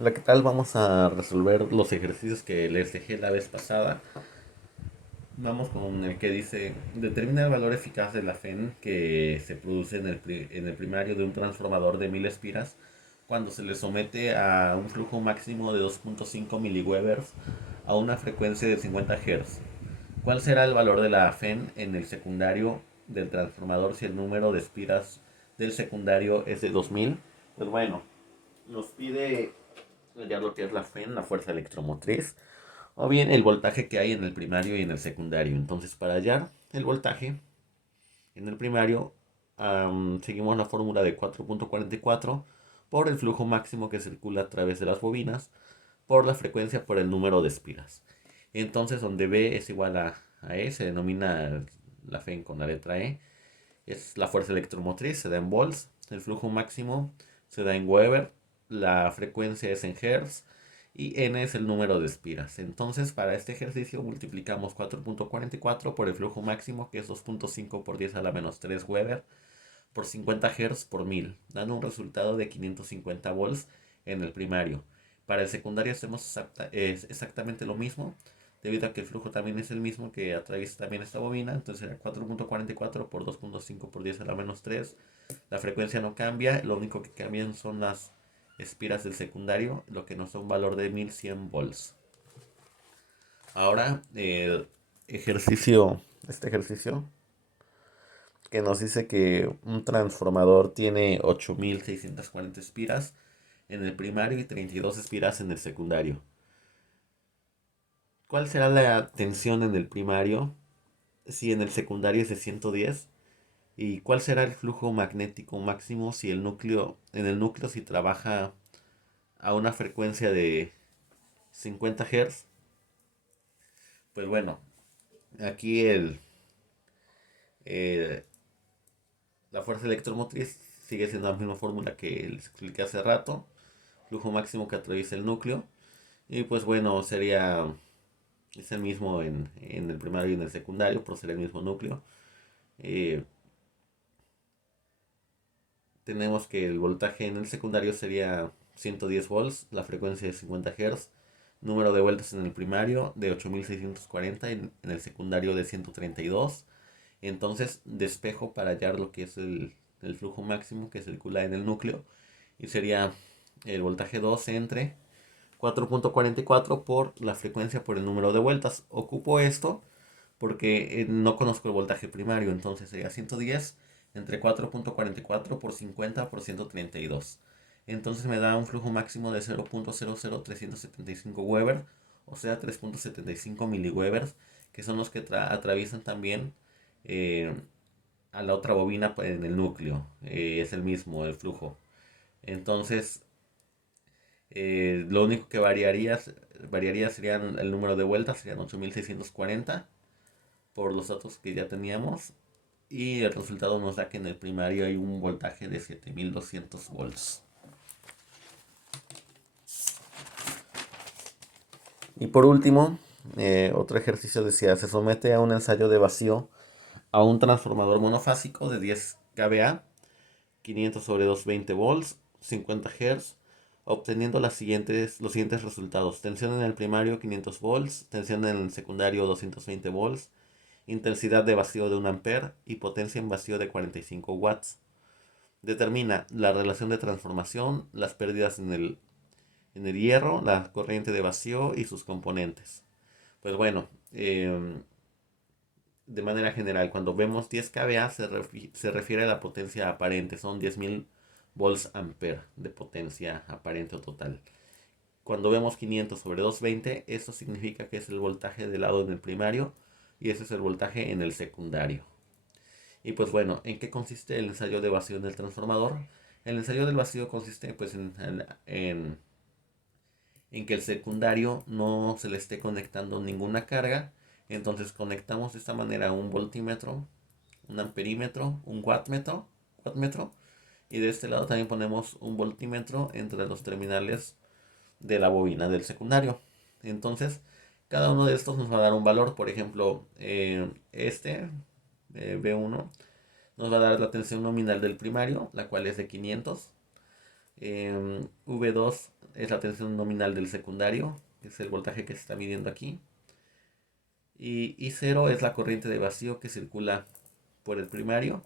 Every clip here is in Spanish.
Hola, ¿qué tal? Vamos a resolver los ejercicios que les dejé la vez pasada. Vamos con el que dice, determina el valor eficaz de la FEN que se produce en el primario de un transformador de 1000 espiras cuando se le somete a un flujo máximo de 2.5 miliwebers a una frecuencia de 50 Hz. ¿Cuál será el valor de la FEN en el secundario del transformador si el número de espiras del secundario es de 2000? Pues bueno, nos pide ya lo que es la FEN, la fuerza electromotriz, o bien el voltaje que hay en el primario y en el secundario. Entonces, para hallar el voltaje en el primario, seguimos la fórmula de 4.44 por el flujo máximo que circula a través de las bobinas, por la frecuencia, por el número de espiras. Entonces, donde B es igual a E, se denomina la FEN con la letra E, es la fuerza electromotriz, se da en volts, el flujo máximo se da en Weber, la frecuencia es en Hertz y n es el número de espiras. Entonces, para este ejercicio multiplicamos 4.44 por el flujo máximo, que es 2.5 por 10 a la menos 3 Weber, por 50 Hz por 1000, dando un resultado de 550 volts en el primario. Para el secundario hacemos exactamente lo mismo, debido a que el flujo también es el mismo que atraviesa también esta bobina, entonces era 4.44 por 2.5 por 10 a la menos 3. La frecuencia no cambia, lo único que cambian son las espiras del secundario, lo que nos da un valor de 1100 volts. Ahora, este ejercicio que nos dice que un transformador tiene 8640 espiras en el primario y 32 espiras en el secundario. ¿Cuál será la tensión en el primario si en el secundario es de 110? ¿Y cuál será el flujo magnético máximo si en el núcleo si trabaja a una frecuencia de 50 Hz? Pues bueno, aquí eh, la fuerza electromotriz sigue siendo la misma fórmula que les expliqué hace rato. Flujo máximo que atraviesa el núcleo. Y pues bueno, es el mismo en el primario y en el secundario, por ser el mismo núcleo. Eh, Tenemos que el voltaje en el secundario sería 110 volts, la frecuencia de 50 Hz, número de vueltas en el primario de 8640, en el secundario de 132. Entonces despejo para hallar lo que es el flujo máximo que circula en el núcleo y sería el voltaje 2 entre 4.44 por la frecuencia por el número de vueltas. Ocupo esto porque no conozco el voltaje primario, entonces sería 110 entre 4.44 por 50 por 132. Entonces me da un flujo máximo de 0.00375 Weber, o sea 3.75 miliwebers, que son los que atraviesan también eh, a la otra bobina en el núcleo. Es el mismo el flujo. Entonces, lo único que variaría serían el número de vueltas, serían 8640 por los datos que ya teníamos. Y el resultado nos da que en el primario hay un voltaje de 7200 volts. Y por último, otro ejercicio decía, se somete a un ensayo de vacío a un transformador monofásico de 10 kVA, 500 sobre 220 volts, 50 Hz, obteniendo los siguientes resultados. Tensión en el primario 500 volts, tensión en el secundario 220 volts, intensidad de vacío de 1 ampere y potencia en vacío de 45 watts. Determina la relación de transformación, las pérdidas en el hierro, la corriente de vacío y sus componentes. Pues bueno, de manera general, cuando vemos 10 kVA se refiere a la potencia aparente, son 10.000 volts ampere de potencia aparente o total. Cuando vemos 500 sobre 220, esto significa que es el voltaje del lado en el primario y ese es el voltaje en el secundario. Y pues bueno, ¿en qué consiste el ensayo de vacío del transformador? El ensayo del vacío consiste pues en que el secundario no se le esté conectando ninguna carga. Entonces conectamos de esta manera un voltímetro, un amperímetro, un wattmetro, y de este lado también ponemos un voltímetro entre los terminales de la bobina del secundario. Entonces, cada uno de estos nos va a dar un valor. Por ejemplo, B1 nos va a dar la tensión nominal del primario, la cual es de 500. V2 es la tensión nominal del secundario, que es el voltaje que se está midiendo aquí. Y I0 es la corriente de vacío que circula por el primario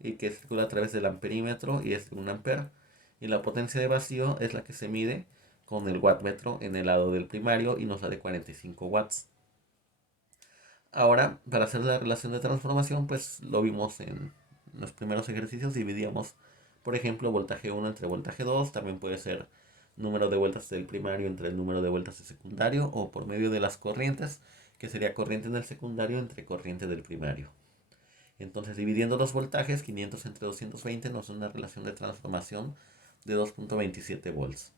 y que circula a través del amperímetro y es de 1 ampere. Y la potencia de vacío es la que se mide con el wattmetro en el lado del primario y nos da de 45 watts. Ahora, para hacer la relación de transformación, pues lo vimos en los primeros ejercicios, dividíamos, por ejemplo, voltaje 1 entre voltaje 2, también puede ser número de vueltas del primario entre el número de vueltas del secundario, o por medio de las corrientes, que sería corriente en el secundario entre corriente del primario. Entonces, dividiendo los voltajes, 500 entre 220 nos da una relación de transformación de 2.27 volts.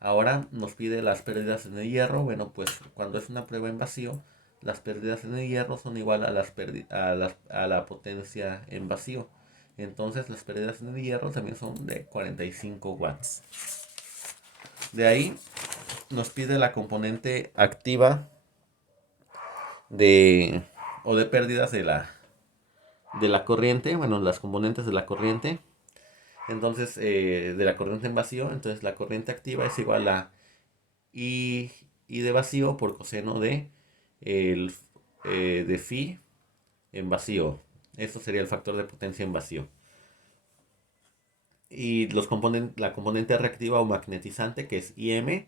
Ahora nos pide las pérdidas en el hierro. Bueno, pues cuando es una prueba en vacío, las pérdidas en el hierro son igual a la potencia en vacío. Entonces las pérdidas en el hierro también son de 45 watts. De ahí nos pide la componente activa de o de pérdidas de la corriente. Bueno, las componentes de la corriente. Entonces, de la corriente en vacío. Entonces la corriente activa es igual a y de vacío por coseno el, de phi en vacío. Eso sería el factor de potencia en vacío. Y la componente reactiva o magnetizante, que es IM,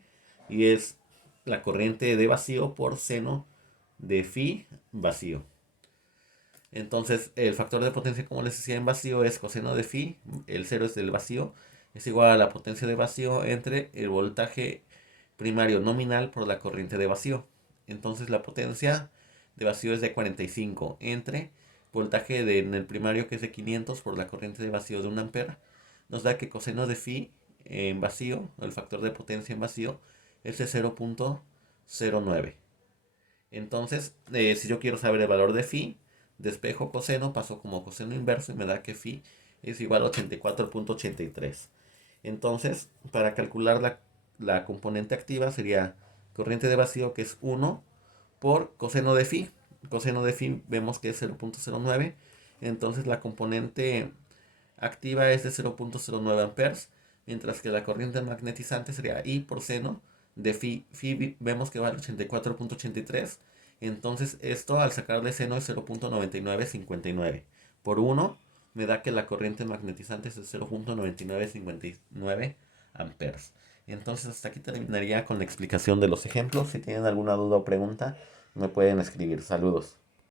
y es la corriente de vacío por seno de phi vacío. Entonces, el factor de potencia, como les decía, en vacío es coseno de phi, el cero es del vacío, es igual a la potencia de vacío entre el voltaje primario nominal por la corriente de vacío. Entonces, la potencia de vacío es de 45 entre voltaje en el primario, que es de 500 por la corriente de vacío de 1 ampere. Nos da que coseno de phi en vacío, el factor de potencia en vacío, es de 0.09. Entonces, si yo quiero saber el valor de phi, despejo coseno, paso como coseno inverso y me da que phi es igual a 84.83. Entonces, para calcular la componente activa sería corriente de vacío, que es 1 por coseno de phi. Coseno de phi vemos que es 0.09. Entonces la componente activa es de 0.09 amperes, mientras que la corriente magnetizante sería I por seno de phi. Phi vemos que vale 84.83. Entonces esto al sacarle seno es 0.9959. Por 1 me da que la corriente magnetizante es de 0.9959 amperes. Entonces hasta aquí terminaría con la explicación de los ejemplos. Si tienen alguna duda o pregunta, me pueden escribir. Saludos.